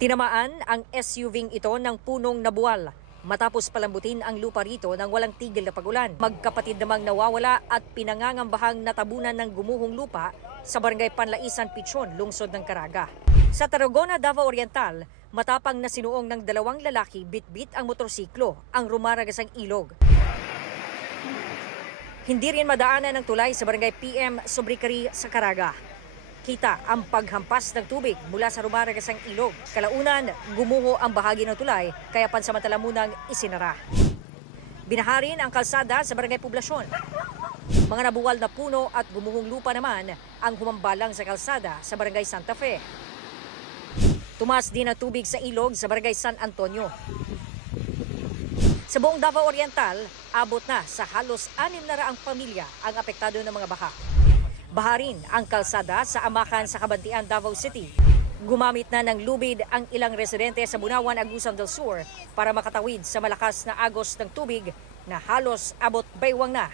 Tinamaan ang SUV ito ng punong nabuwal matapos palambutin ang lupa rito ng walang tigil na pagulan. Magkapatid namang nawawala at pinangangambahang natabunan ng gumuhong lupa sa barangay Panlaisan, Pichon, lungsod ng Caraga. Sa Tarragona, Davao Oriental, matapang na sinuong ng dalawang lalaki bitbit ang motorsiklo ang rumaragasang ilog. Hindi rin madaanan ng tulay sa barangay PM Sobricari sa Caraga. Kita ang paghampas ng tubig mula sa rumaragasang ilog. Kalaunan, gumuho ang bahagi ng tulay kaya pansamantala munang isinara. Binaharin ang kalsada sa barangay Poblasyon. Mga nabuwal na puno at gumuhong lupa naman ang humambalang sa kalsada sa barangay Santa Fe. Tumaas din ang tubig sa ilog sa barangay San Antonio. Sa buong Davao Oriental, abot na sa halos 600 pamilya ang apektado ng mga baha. Baharin ang kalsada sa Amakan sa Cabantian, Davao City. Gumamit na ng lubid ang ilang residente sa Bunawan, Agusan del Sur para makatawid sa malakas na agos ng tubig na halos abot baywang na.